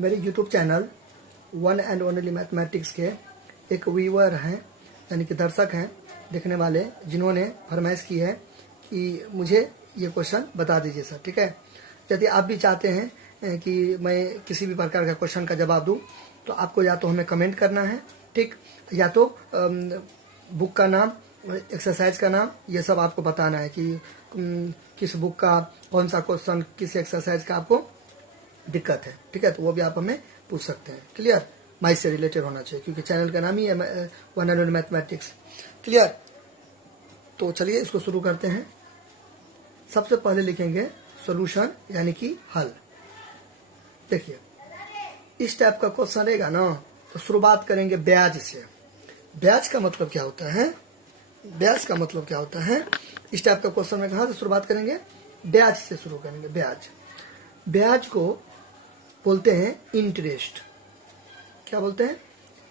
मेरे YouTube channel one and only mathematics के एक व्यूअर हैं, यानी कि दर्शक हैं, देखने वाले, जिन्होंने फरमाइश की है कि मुझे ये क्वेश्चन बता दीजिए सर। ठीक है, यदि आप भी चाहते हैं कि मैं किसी भी प्रकार का क्वेश्चन का जवाब दूं तो आपको या तो हमें कमेंट करना है, ठीक, या तो बुक का नाम, एक्सरसाइज का नाम, ये सब आपको बताना है कि किस बुक का कौन सा क्वेश्चन, किस एक्सरसाइज का आपको दिक्कत है। ठीक है, तो वो भी आप हमें पूछ सकते हैं। क्लियर, माइथ से रिलेटेड होना चाहिए क्योंकि चैनल का नाम ही है one and only mathematics. Clear, तो चलिए इसको शुरू करते हैं। सबसे पहले लिखेंगे सॉल्यूशन यानी कि हल। देखिए, इस टाइप का क्वेश्चन रहेगा ना तो शुरुआत करेंगे ब्याज से। ब्याज का मतलब क्या होता है? ब्याज का मतलब क्या होता है? इस टाइप का क्वेश्चन में कहा तो शुरुआत करेंगे ब्याज से, शुरू करेंगे ब्याज। ब्याज को बोलते हैं इंटरेस्ट। क्या बोलते हैं?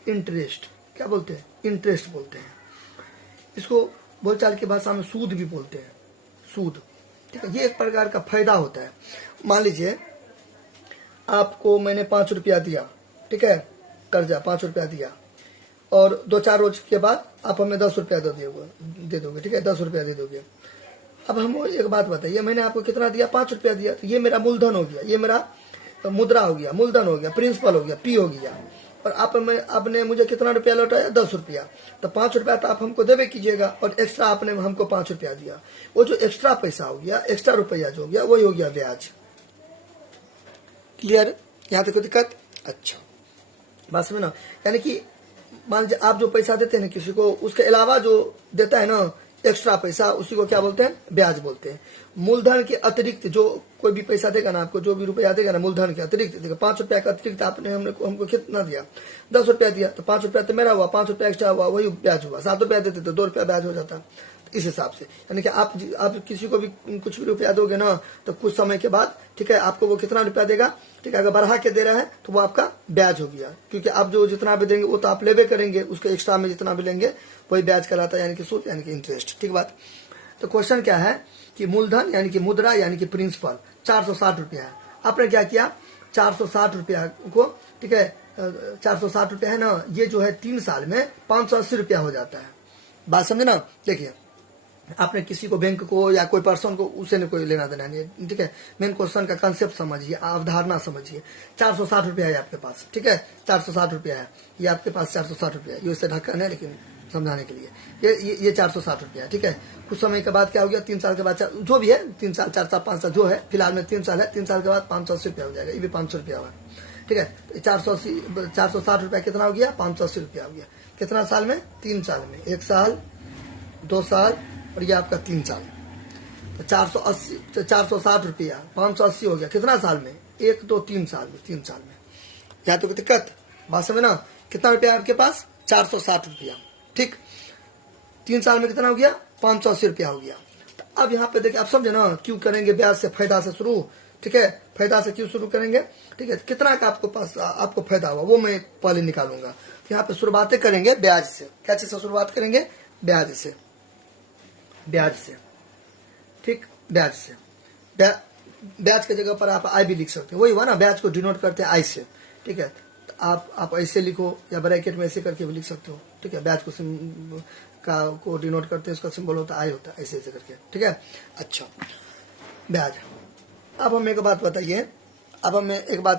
इंटरेस्ट। क्या बोलते हैं? इंटरेस्ट बोलते हैं। इसको बोलचाल की भाषा में सूद भी बोलते हैं, सूद। ठीक है, ये एक प्रकार का फायदा होता है। मान लीजिए आपको मैंने 5 रुपया दिया, ठीक है, कर्जा 5 रुपया दिया, और 2-4 रोज के बाद आप हमें 10 रुपया दे दोगे। ठीक है, 10 रुपया दे दोगे। अब हम एक बात बताइए, मैंने आपको कितना दिया? 5 रुपया दिया। तो ये मेरा मूलधन हो गया, ये मेरा मुद्रा हो गया, मूलधन हो गया, प्रिंसिपल हो गया, पी हो गया। और आपने मुझे कितना रुपया लौटाया? 10 रुपया। तो 5 रुपया तो आप हमको देवे कीजिएगा, और एक्स्ट्रा आपने हमको 5 रुपया दिया। वो जो एक्स्ट्रा पैसा हो गया, एक्स्ट्रा रुपया जो हो गया, वही हो गया ब्याज। क्लियर, यहाँ तक कोई दिक्कत? अच्छा, बात समझ ना। यानी कि मान लीजिए आप जो पैसा देते हैं ना किसी को, उसके अलावा जो देता है ना एक्स्ट्रा पैसा, उसी को क्या बोलते हैं? ब्याज बोलते हैं। मूलधन के अतिरिक्त जो कोई भी पैसा देगा ना आपको, जो भी रुपया देगा ना मूलधन के अतिरिक्त देगा, 5 रुपया का अतिरिक्त आपने हमको कितना दिया? 10 रुपया दिया। तो 5 रुपया तो मेरा हुआ, 5 रुपया एक्स्ट्रा हुआ, वही ब्याज हुआ। 7 रुपया देते तो 2 रुपया ब्याज हो जाता। इस हिसाब से यानी कि आप किसी को भी कुछ भी रुपया दोगे ना तो कुछ समय के बाद, ठीक है, आपको वो कितना रुपया देगा? ठीक है, अगर बढ़ा के दे रहा है तो वो आपका ब्याज हो गया, क्योंकि आप जो जितना भी देंगे वो तो आप लेवे करेंगे, उसके एक्स्ट्रा में जितना भी लेंगे वही ब्याज कहलाता है, यानी कि सूद यानी कि इंटरेस्ट। ठीक बात। तो क्वेश्चन क्या है कि मूलधन यानी कि मुद्रा यानी कि प्रिंसिपल 460 रुपया है। आपने क्या किया? 460 रुपया को, ठीक है, 460 रुपया है ना, ये जो है 3 साल में 580 रुपया हो जाता है। बात समझे ना। देखिए, आपने किसी को, बैंक को या कोई पर्सन को, उसे ने कोई लेना देना नहीं है। ठीक है, मेन क्वेश्चन का कंसेप्ट समझिए, अवधारणा समझिए। 460 रुपया है आपके पास, ठीक है, 460 रुपया है, ये आपके पास 460 रुपया है। ये उससे ढक्कन है, लेकिन समझाने के लिए ये 460 रुपया है। ठीक है, कुछ समय के बाद क्या हो गया? 3 साल के बाद, जो भी है, 3 साल, 4 साल, 5 साल जो है, फिलहाल में 3 साल है, 3 साल के बाद 580 रुपया हो जाएगा। ये भी 500 रुपया हुआ। ठीक है, 460 रुपया कितना हो गया? 580 रुपया हो गया। कितना साल में? 3 साल में। 1 साल, 2 साल, और ये आपका 3 साल। तो 460 रुपया 580 हो गया कितना साल में? 1, 2, 3 साल में। 3 साल में। यहाँ तो कोई दिक्कत? बात समझ ना। कितना रुपया आपके पास? 460 रुपया। ठीक, 3 साल में कितना हो गया? 580 रुपया हो गया। तो अब यहाँ पे देखिए, आप समझे ना, क्यों करेंगे ब्याज से, फायदा से शुरू। ठीक है, फायदा से क्यों शुरू करेंगे? ठीक है, कितना का आपको फायदा हुआ वो मैं पहले निकालूंगा। यहाँ पे शुरुआतें करेंगे ब्याज से। क्या चीज से शुरुआत करेंगे? ब्याज से। ब्याज से, ठीक, ब्याज से। ब्याज की जगह पर आप आई भी लिख सकते हैं, वही हुआ ना, ब्याज को डिनोट करते हैं आई से। ठीक है, तो आप ऐसे लिखो या ब्रैकेट में ऐसे करके भी लिख सकते हो। ठीक है, ब्याज को डिनोट करते हैं, उसका सिंबल होता है आई, होता है ऐसे ऐसे करके। ठीक है, अच्छा, ब्याज। अब हमें एक बात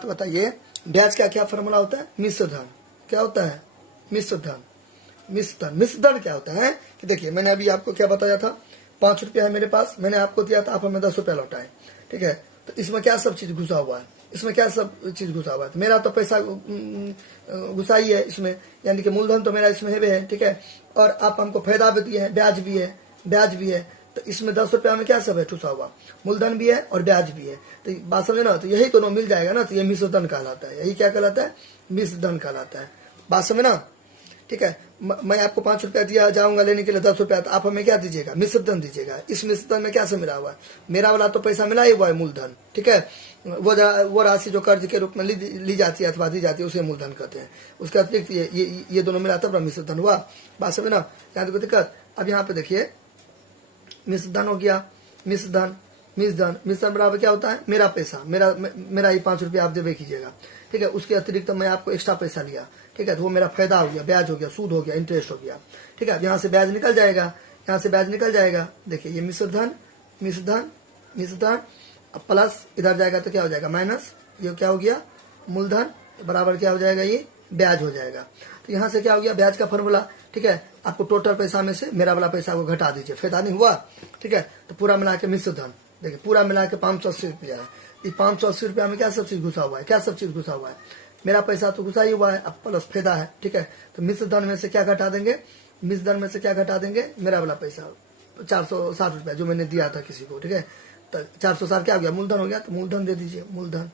बताइए, ब्याज का क्या फॉर्मूला होता है? मिश्र धन। क्या होता है? मिश्र धन। मिश्र धन क्या होता है कि देखिए, मैंने अभी आपको क्या बताया था? 5 रुपया है मेरे पास, मैंने आपको दिया था, आप हमें 10 रुपया लौटाए। ठीक है, तो इसमें क्या सब चीज घुसा हुआ है? इसमें क्या सब चीज घुसा हुआ है? तो मेरा तो पैसा घुसा ही है इसमें, यानी कि मूलधन तो मेरा इसमें है। ठीक है, और आप हमको फायदा भी दिए हैं, ब्याज भी है। तो इसमें 10 रुपया में क्या सब है ठुसा हुआ? मूलधन भी है और ब्याज भी है। तो बात समझे ना, तो यही दोनों मिल जाएगा ना, तो ये मिश्र धन कहलाता है। यही क्या कहलाता है? मिश्र धन कहलाता है। बात समझे ना। ठीक है, मैं आपको 5 रुपया दिया, जाऊंगा लेने के लिए 10 रुपया, तो आप हमें क्या दीजिएगा? मिश्र धन दीजिएगा। इस मिश्र धन में क्या से मिला हुआ है? मेरा वाला तो पैसा मिला ही हुआ है, मूलधन। ठीक है, वो राशि जो कर्ज के रूप में ली जाती है अथवा दी जाती है, उसे मूलधन कहते हैं। उसके अतिरिक्त ये दोनों मिला तब मिश्र धन हुआ। बात समझे ना। यहाँ देखो दिक्कत। अब यहाँ पे देखिए, मिश्र धन हो गया, मिश्र धन, मिश्रधन बराबर क्या होता है, मेरा पैसा, मेरा ही 5 रुपया आप देवे कीजिएगा, ठीक है। उसके अतिरिक्त मैं आपको एक्स्ट्रा पैसा लिया, ठीक है, तो वो मेरा फायदा हो गया, ब्याज हो गया, सूद हो गया, इंटरेस्ट हो गया, ठीक है। यहाँ से ब्याज निकल जाएगा, यहाँ से ब्याज निकल जाएगा। देखिए ये मिश्रधन अब प्लस इधर जाएगा तो क्या हो जाएगा, माइनस, ये क्या हो गया, मूलधन बराबर क्या हो जाएगा, ये ब्याज हो जाएगा। तो यहाँ से क्या हो गया, ब्याज का फॉर्मूला, ठीक है। आपको टोटल पैसा में से मेरा वाला पैसा को घटा दीजिए, फायदा नहीं हुआ, ठीक है। तो पूरा मिला के मिश्रधन, देखिए पूरा मिला के 580 रुपया है। ये 580 रुपया में क्या सब चीज घुसा हुआ है, क्या सब चीज घुसा हुआ है, मेरा पैसा तो घुसा ही हुआ है, अब प्लस फायदा है, ठीक है। तो मिश्रधन में से क्या घटा देंगे, मिश्रधन में से क्या घटा देंगे, मेरा वाला पैसा 460 रुपया जो मैंने दिया था किसी को, ठीक है। तो 460 क्या हो गया, मूलधन हो गया, तो मूलधन दे दीजिए, मूलधन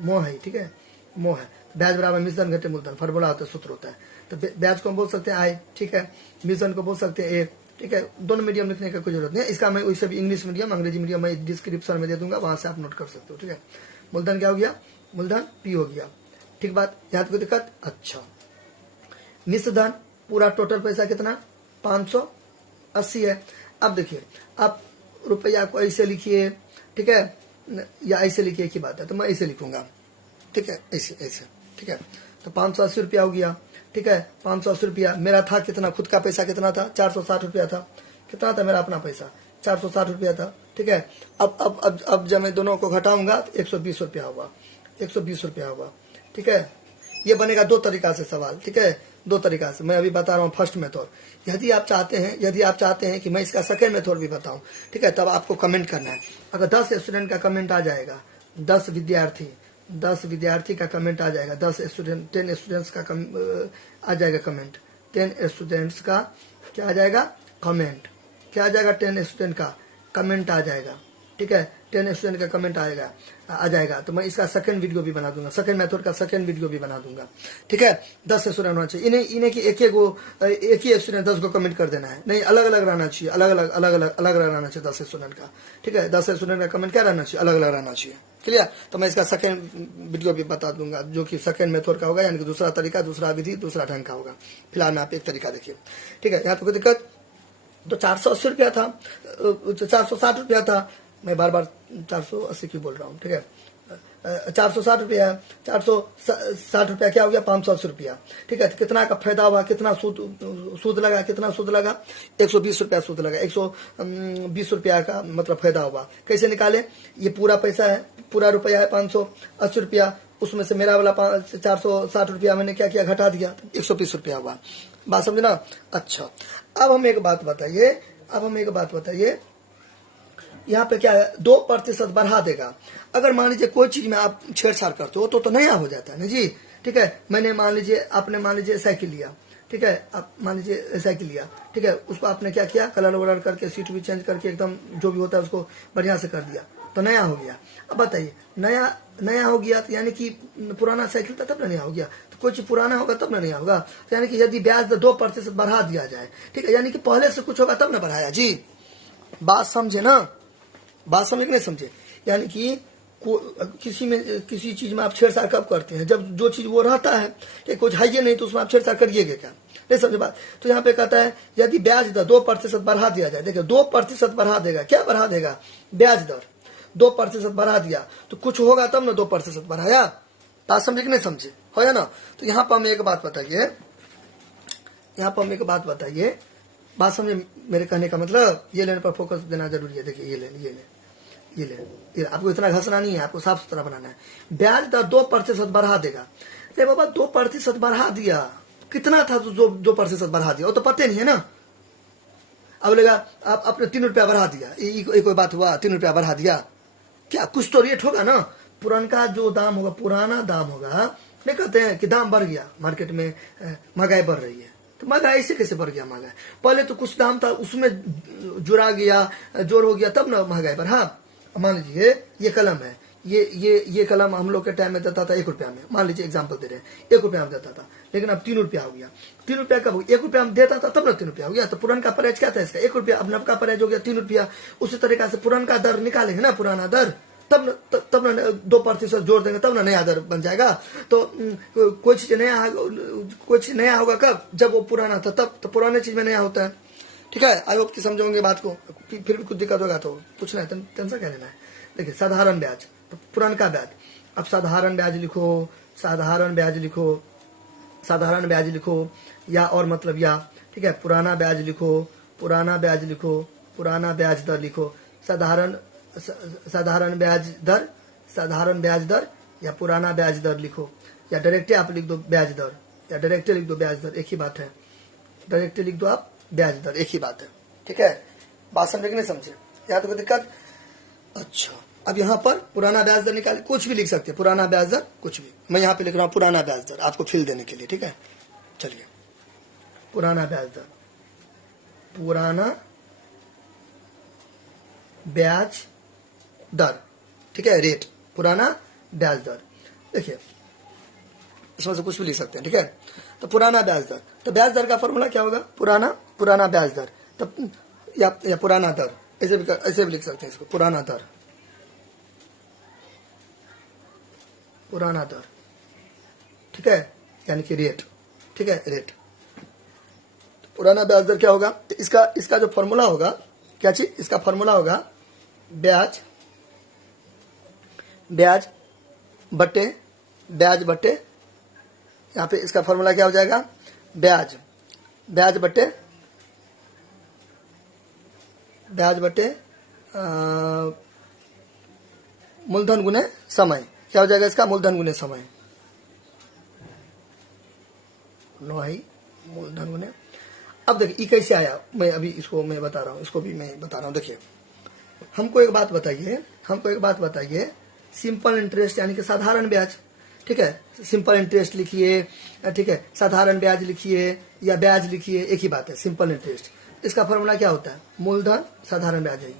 मोह है, ठीक है, मोह है। ब्याज बराबर मिश्रधन घटे मूलधन, फॉर्मूला होता है, सूत्र होता है। तो ब्याज को हम बोल सकते हैं आई, ठीक है, मिश्रधन को बोल सकते हैं ए, ठीक है। दोनों मीडियम लिखने का कोई जरूरत नहीं है, इसका मैं वैसे भी इंग्लिश मीडियम अंग्रेजी मीडियम मैं डिस्क्रिप्शन में दे दूंगा, वहां से आप नोट कर सकते हो, ठीक है। मूलधन क्या हो गया, मूलधन पी हो गया, ठीक बात, यहाँ कोई दिक्कत। अच्छा, मिश्रधन पूरा टोटल पैसा कितना, 580 है। अब देखिए, आप रुपया को ऐसे लिखिए, ठीक है, या ऐसे लिखिए, एक ही बात है, तो मैं ऐसे लिखूंगा, ठीक है, ऐसे ऐसे, ठीक है। तो 580 रुपया हो गया, ठीक है। 580 रुपया मेरा था कितना, खुद का पैसा कितना था, 460 रुपया था, कितना था मेरा अपना पैसा, 460 रुपया था, ठीक है। अब जब मैं दोनों को घटाऊंगा तो 120 रुपया होगा, 120 रुपया होगा, ठीक है। ये बनेगा दो तरीका से सवाल, ठीक है, दो तरीका से मैं अभी बता रहा हूँ फर्स्ट मेथड। यदि आप चाहते हैं कि मैं इसका सेकंड मेथड भी बताऊं, ठीक है, तब आपको कमेंट करना है। अगर 10 स्टूडेंट का कमेंट आ जाएगा, 10 विद्यार्थी का कमेंट आ जाएगा, 10 स्टूडेंट्स का आ जाएगा कमेंट, 10 स्टूडेंट्स का क्या आ जाएगा, कमेंट, क्या आ जाएगा, 10 स्टूडेंट का कमेंट आ जाएगा, ठीक है, 10 स्टूडेंट का कमेंट आ जाएगा, तो मैं इसका सेकंड वीडियो भी बना दूंगा, सेकंड मेथड का सेकंड वीडियो भी बना दूंगा, ठीक है। 10 स्टूडेंट होना चाहिए, इन्हें की एक ही स्टूडेंट 10 को कमेंट कर देना है, नहीं अलग अलग रहना चाहिए, अलग रहना चाहिए 10 स्टूडेंट का, ठीक है। 10 स्टूडेंट का कमेंट क्या रहना चाहिए, अलग अलग रहना चाहिए, क्लियर। तो मैं इसका सेकंड वीडियो भी बता दूंगा, जो कि सेकंड मेथड का होगा, यानी कि दूसरा तरीका, दूसरा विधि, दूसरा ढंग का होगा। फिलहाल में आप एक तरीका देखिए, ठीक है। यहाँ पे कोई दिक्कत, तो 480 रुपया था, 460 रुपया था, मैं बार बार 480 क्यों बोल रहा हूँ, ठीक है। 460 रुपया, 460 रुपया क्या हो गया, 580 रुपया, ठीक है। तो कितना का फायदा हुआ, कितना सूद लगा, कितना सूद लगा, 120 रुपया सूद लगा, 120 रुपया का मतलब फायदा हुआ। कैसे निकाले, ये पूरा पैसा है, पूरा रुपया है 580 रुपया, उसमें से मेरा वाला 460 रुपया मैंने क्या किया, घटा दिया, 120 रुपया हुआ। बात समझे ना। अच्छा, अब हम एक बात बताइए, यहाँ पे क्या है, 2% बढ़ा देगा। अगर मान लीजिए कोई चीज में आप छेड़छाड़ करते हो तो नया हो जाता है ना जी, ठीक है। आपने मान लीजिए साइकिल लिया, ठीक है, आप मान लीजिए साइकिल लिया, ठीक है, उसको आपने क्या किया, कलर वलर करके, सीट भी चेंज करके, एकदम जो भी होता है उसको बढ़िया से कर दिया, तो नया हो गया। अब बताइए, नया हो गया तो यानी कि पुराना साइकिल था तब ना नया हो गया, तो कोई चीज पुराना होगा तब ना नया होगा। तो यानी कि यदि ब्याज दर 2% बढ़ा दिया जाए, ठीक है, यानी कि पहले से कुछ होगा तब ना बढ़ाया जी। बात समझे ना, बात समझे कि नहीं समझे। यानी कि किसी चीज में आप छेड़छाड़ कब करते हैं, जब जो चीज वो रहता है कि कुछ है नहीं तो उसमें आप छेड़छाड़ करिएगा क्या, नहीं समझे बात। तो यहाँ पे कहता है यदि ब्याज दर 2% बढ़ा दिया जाए, देखिए 2% बढ़ा देगा, क्या बढ़ा देगा, ब्याज दर 2% बढ़ा दिया तो कुछ होगा तब ना 2% बढ़ाया। बात समझे कि नहीं समझे, हो या ना। तो यहाँ पर हमें एक बात बताइए, बात समझे मेरे कहने का मतलब, ये लेने पर फोकस देना जरूरी है। देखिए ये ले, आपको इतना घसना नहीं है, आपको साफ सुथरा बनाना है। ब्याज दर 2% बढ़ा देगा, अरे बाबा 2% बढ़ा दिया, कितना था जो 2% बढ़ा दिया, वो तो पता नहीं है ना। अब बोलेगा आप अपने 3 रुपया बढ़ा दिया, ये कोई बात हुआ, 3 रुपया बढ़ा दिया, क्या कुछ तो रेट होगा ना, पुराना जो दाम होगा, पुराना दाम होगा। नहीं कहते हैं कि दाम बढ़ गया, मार्केट में महंगाई बढ़ रही है, तो महंगाई ऐसे कैसे बढ़ गया, महंगाई पहले तो कुछ दाम था उसमें जुड़ा गया, जोड़ हो गया, तब ना महंगाई बढ़ा। मान लीजिए ये कलम है, ये कलम हम लोग के टाइम में देता था 1 रुपया में, मान लीजिए एग्जांपल दे रहे हैं, 1 रुपया में देता था, लेकिन अब 3 रुपया हो गया। 3 रुपया कब, 1 रुपया में देता था तब ना 3 रुपया हो गया। तो पुराना का प्राइस क्या था इसका, 1 रुपया, अब नव का प्राइस हो गया 3 रुपया। उसी तरीका से पुराना का दर निकालेंगे ना, पुराना दर, तब ना 2% जोड़ देंगे, तब ना नया दर बन जाएगा। तो कोई चीज नया होगा कब, जब वो पुराना था तब, तो पुराने चीज में नया होता है। ठीक है, आई होप कि समझोगे बात को। फिर भी कुछ दिक्कत होगा तो पूछना है, टेंशन क्या लेना है। देखिए साधारण ब्याज, तो पुरानका ब्याज, अब साधारण ब्याज लिखो, साधारण ब्याज लिखो, साधारण ब्याज लिखो, या और मतलब या, ठीक है, पुराना ब्याज लिखो, पुराना ब्याज लिखो, पुराना ब्याज दर लिखो, साधारण साधारण ब्याज दर, साधारण ब्याज दर या पुराना ब्याज दर लिखो, या डायरेक्ट आप लिख दो ब्याज दर, या डायरेक्ट लिख दो ब्याज दर, एक ही बात है, डायरेक्ट लिख दो आप ब्याज दर, एक ही बात है। ठीक है, बात समझे कि नहीं समझे, यहाँ तो कोई दिक्कत। अच्छा, अब यहाँ पर पुराना ब्याज दर निकाल, कुछ भी लिख सकते हैं, पुराना ब्याज दर कुछ भी, मैं यहाँ पे लिख रहा हूँ पुराना ब्याज दर आपको फील देने के लिए। ठीक है, चलिए पुराना ब्याज दर, पुराना ब्याज दर, ठीक है, रेट, पुराना ब्याज दर। देखिए इसमें से कुछ भी लिख सकते हैं। ठीक है, तो पुराना ब्याज दर, तो ब्याज दर का फॉर्मूला क्या होगा, पुराना ब्याज दर, तो या पुराना दर, ऐसे भी लिख सकते हैं इसको, पुराना दर, पुराना दर, ठीक है, यानी कि रेट। ठीक है, रेट, तो पुराना ब्याज दर क्या होगा, तो इसका जो फॉर्मूला होगा, क्या चीज, इसका फॉर्मूला होगा ब्याज बटे, यहाँ पे इसका फॉर्मूला क्या हो जाएगा, ब्याज बटे मूलधन गुने समय, क्या हो जाएगा इसका, मूलधन गुने समय, मूलधन गुने। अब देखिए ये कैसे आया, मैं अभी इसको मैं बता रहा हूँ, इसको भी मैं बता रहा हूँ। देखिए हमको एक बात बताइए, सिंपल इंटरेस्ट यानी कि साधारण ब्याज, ठीक है, सिंपल इंटरेस्ट लिखिए, ठीक है, साधारण ब्याज लिखिए या ब्याज लिखिए, एक ही बात है, सिंपल इंटरेस्ट। इसका फॉर्मूला क्या होता है, मूलधन साधारण ब्याज है,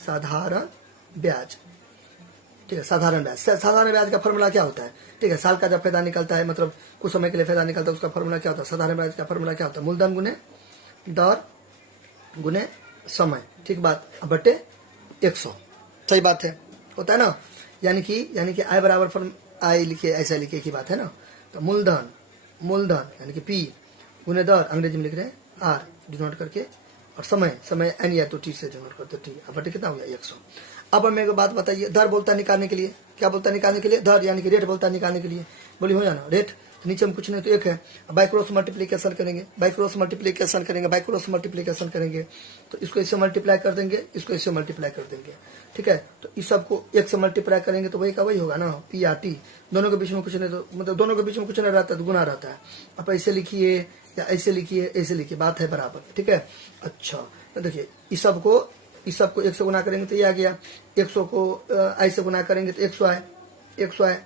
साधारण ब्याज, ठीक है, साधारण ब्याज का फॉर्मूला क्या होता है, ठीक है, साल का जब फायदा निकलता है, मतलब कुछ समय के लिए फायदा निकलता है, उसका फॉर्मूला क्या होता है, साधारण ब्याज का फॉर्मूला क्या होता है, मूलधन गुने दर गुने समय, ठीक बात, बटे 100, सही बात है, होता है ना, यानी कि आई बराबर फॉर्म आई लिखे, ऐसा लिखे, एक ही बात है ना। तो मूलधन यानी कि पी गुने दर, अंग्रेजी में लिख रहे हैं आर डिनोट करके, और समय एन या तो टी से डिनोट करते, टी, अब बटे कितना हो गया 100। अब मेरे को बात बताइए, दर बोलता है निकालने के लिए, क्या बोलता है निकालने के लिए, दर यानी कि रेट बोलता है निकालने के लिए, बोली हो जाना रेट, तो नीचे में कुछ नहीं तो एक है, बाई क्रॉस मल्टीप्लीकेशन करेंगे, बाई क्रॉस मल्टीप्लीकेशन करेंगे, तो इसको इससे मल्टीप्लाई कर देंगे, इसको इससे मल्टीप्लाई कर देंगे, ठीक है, तो इस सबको एक से मल्टीप्लाई करेंगे तो वही का वही होगा ना, पी आर टी, दोनों के बीच में कुछ नहीं, तो मतलब दोनों के बीच में कुछ नहीं रहता तो गुना रहता है, आप ऐसे लिखिए या ऐसे लिखिए, बात है बराबर। ठीक है, अच्छा, तो देखिए इस सबको 1 से गुना करेंगे तो ये आ गया, 100 को ऐसे गुना करेंगे तो 100 आए,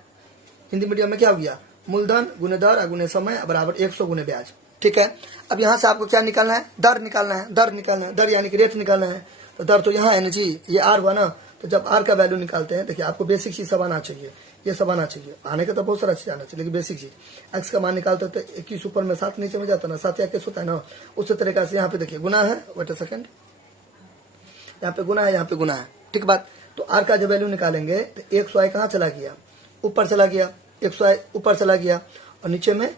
हिंदी मीडियम में क्या हो गया, मूलधन गुने दर गुने समय बराबर 100 गुने ब्याज। ठीक है, अब यहाँ से आपको क्या निकालना है, दर निकालना है, दर यानी कि रेट निकालना है, तो दर तो यहाँ है ना जी, ये आर हुआ ना, तो जब आर का वैल्यू निकालते हैं, देखिए आपको बेसिक चीज सब आना चाहिए, ये सब आना चाहिए, आने का तो बहुत सारा चीज आना चाहिए, लेकिन बेसिक चीज, एक्स का मान निकालते तो 21 ऊपर में 7 नीचे में जाता ना, 7 या 21 होता है ना, उसी तरीका से यहाँ पे देखिए गुना है, वेट अ सेकंड, यहाँ पे गुना है, यहाँ पे गुना है, ठीक बात। तो आर का जो वैल्यू निकालेंगे तो 100 कहाँ चला गया, ऊपर चला गया, 100 ऊपर चला गया, और नीचे में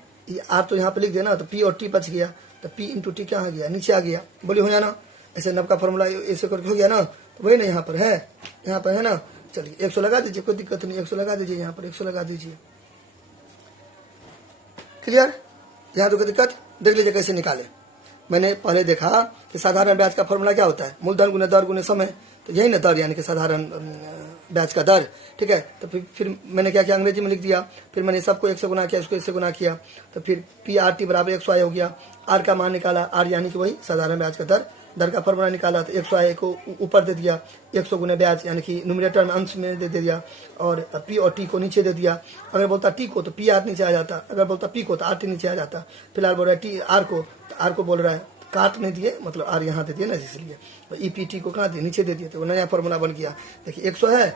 आर तो यहाँ पे लिख देना, तो पी और टी बच गया, तो पी इंटू टी क्या आ गया, नीचे आ गया, बोली हो जाना, ऐसे नब का फॉर्मूला ऐसे करके हो गया ना, तो वही ना यहाँ पर है ना, चलिए 100 लगा दीजिए, कोई दिक्कत नहीं, 100 लगा दीजिए, यहाँ पर 100 लगा दीजिए, क्लियर, यहाँ तो कोई दिक्कत, देख लीजिए कैसे निकाले। मैंने पहले देखा कि साधारण ब्याज का फॉर्मूला क्या होता है, मूलधन गुने दर गुने समय, तो यही ना दर यानी कि साधारण ब्याज का दर। ठीक है, तो फिर मैंने क्या किया, अंग्रेजी में लिख दिया, फिर मैंने सबको 1 से गुना किया, इसको 1 से गुना किया, तो फिर पी आर टी बराबर 100 हो गया, आर का मान निकाला, आर यानी कि वही साधारण ब्याज का दर का फॉर्मूला निकाला, तो 100 को ऊपर दे दिया, 100 गुने ब्याज यानी कि न्यूमरेटर में अंश में दे दिया, और पी और टी को नीचे दे दिया। अगर बोलता टी को तो पी आर नीचे आ जाता, अगर बोलता पी को तो आर टी नीचे आ जाता। फिलहाल बोल रहा है टी आर को, तो आर को बोल रहा है काट नहीं दिए, मतलब आर यहाँ दे दिए ना, इसलिए तो ई पी टी को कहाँ दिए, नीचे दे दिए, तो वो नया फॉर्मूला बन गया। देखिए 100 है,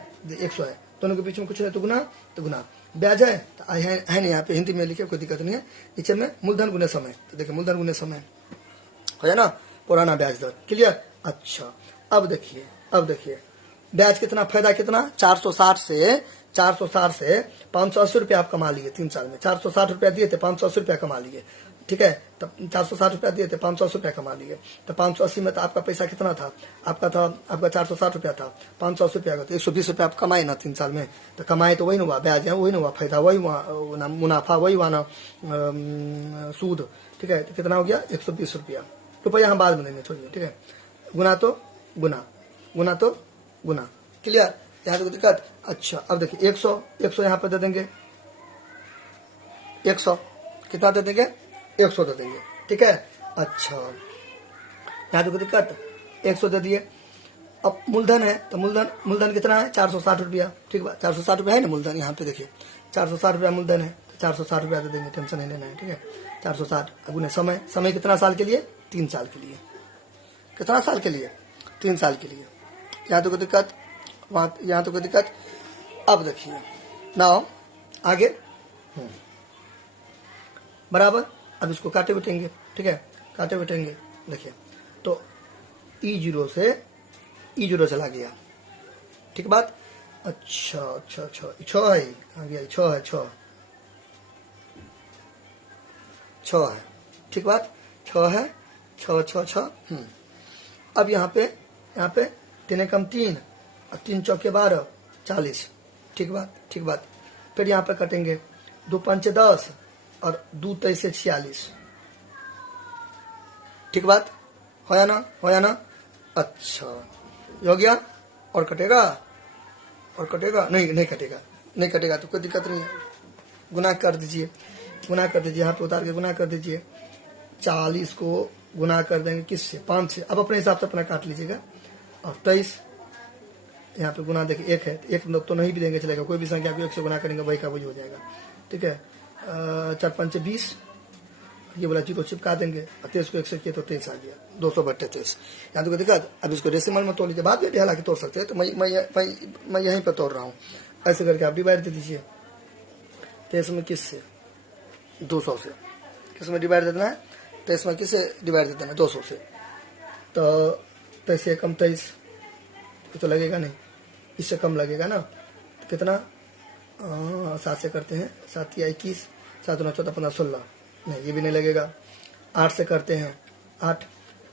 दोनों के बीच में कुछ नहीं तो गुना, ब्याज है तो है नहीं, यहाँ पे हिंदी में लिखे, कोई दिक्कत नहीं है, नीचे में मूलधन गुने समय, तो देखिए मूलधन गुने समय हो जाए ना, पुराना ब्याज दर, क्लियर। अच्छा, अब देखिए ब्याज कितना, फायदा कितना, 460 से 580 रुपया आप कमा लिए 3 साल में, 460 रुपया दिए थे, 580 रुपया कमा लिए, ठीक है। तब 460 रुपया दिए थे, 580 रुपया कमा लिए। तो 580 में तो आपका पैसा कितना था, आपका 460 रुपया था, 580 रुपया का तो 120 रुपया आप कमाए ना 3 साल में। तो कमाए तो वही ना हुआ, ब्याज है वही ना हुआ, फायदा वही हुआ, मुनाफा वही हुआ ना, सूद। ठीक है, तो कितना हो गया 120 रुपया। रुपया हम बाद में देंगे, छोड़िए। ठीक है, गुना तो गुना, गुना तो गुना, क्लियर, यहाँ तक दिक्कत। अच्छा अब देखिए 100 यहाँ पे दे देंगे, 100 कितना दे देंगे, 100 दे देंगे। ठीक है, अच्छा यहाँ तक दिक्कत, 100 दे दिए। अब मूलधन है तो मूलधन कितना है, 460 रुपया। ठीक है, 460 रुपया है ना मूलधन, यहाँ पे देखिए 460 रुपया मूलधन है, 460 रुपया दे देंगे, टेंशन नहीं लेना है। ठीक है, 460 गुने समय कितना साल के लिए, 3 साल के लिए। कितना साल के लिए, 3 साल के लिए। यहाँ तो कोई दिक्कत, वहाँ यहाँ तो कोई दिक्कत। अब देखिए नाउ आगे बराबर। अब इसको काटे बैठेंगे। ठीक है, काटे बैठेंगे, देखिए तो E0 से E0 चला गया। ठीक बात। अच्छा अच्छा अच्छा 6 है, आ गया 6 है, 6 है। ठीक बात, 6 है, 6 6 6। अब यहाँ पे 3 कम 3 और 3 चौके 12, 40। ठीक बात, ठीक बात। फिर यहाँ पे कटेंगे 2 पंचे 10 और 2 3 46। ठीक बात, होया ना, होया ना। अच्छा ये हो गया, और कटेगा, और कटेगा नहीं, नहीं कटेगा, नहीं कटेगा तो कोई दिक्कत नहीं है। गुना कर दीजिए, गुना कर दीजिए, यहाँ पे उतार के गुना कर दीजिए। 40 को गुना कर देंगे किससे, 5 से। अब अपने हिसाब से अपना काट लीजिएगा। और 23 यहाँ पे गुना देखिए 1 है, 1 तो नहीं भी देंगे चलेगा, कोई भी संख्या को 1 से गुना करेंगे वही का वही हो जाएगा। ठीक है, 4 5 20, ये बोला 0 चिपका देंगे, और 23 को 1 से किए तो 23 आ गया, 200/23। यहाँ तो दिक्कत। अब इसको डेसिमल में तोड़ लीजिए, बाद में भी हालांकि तोड़ सकते हैं, तो मैं यहीं पर तोड़ रहा हूँ। ऐसे करके आप डिवाइड दे दीजिए। 23 में किससे, 200 से। किस में डिवाइड दे देना है, 23 में किससे डिवाइड दे देना है, 200 से। तो 23 से कम 23 तो लगेगा नहीं, इससे कम लगेगा ना। तो कितना, 7 से करते हैं, 7 या 21, 7 9 14 15 16, नहीं ये भी नहीं लगेगा। 8 से करते हैं, 8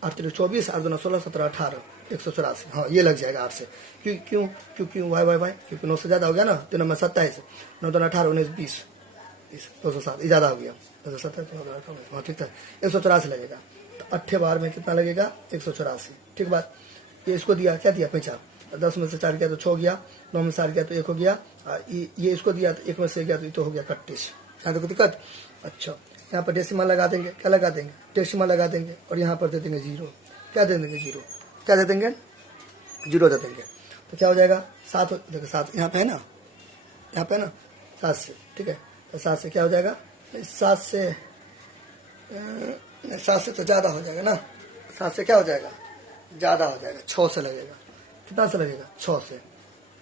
8 3 24, 8 2 16 17 18, 184। हाँ ये लग जाएगा 8 से। क्योंकि वाई क्योंकि 9 से ज़्यादा हो गया ना, 3 9 27, 9 2 18 19 20 207, ये ज़्यादा हो गया, 270 9 2 18। हाँ ठीक है, 184 लगेगा। तो 8 बार में कितना लगेगा, 184। ठीक बात। ये इसको दिया, क्या दिया, 50। 10 में से 4 गया तो 6 गया, 9 में से 4 गया तो 1 हो गया, ये इसको दिया तो 1 में से गया तो ये तो हो गया 31। यहाँ देखो दिक्कत। अच्छा यहाँ पर डेसिमल लगा देंगे, क्या लगा देंगे, डेसिमल लगा देंगे, और यहाँ पर दे देंगे 0। क्या दे देंगे, 0। क्या दे देंगे, 0 दे देंगे। तो क्या हो जाएगा, 7। देखो 7 यहाँ पे है ना, यहाँ पे है ना, 7 से। ठीक है, तो 7 से क्या हो जाएगा, 7 से तो ज़्यादा हो जाएगा ना, 7 से क्या हो जाएगा, ज़्यादा हो जाएगा, 6 से लगेगा। कितना से लगेगा, 6 से।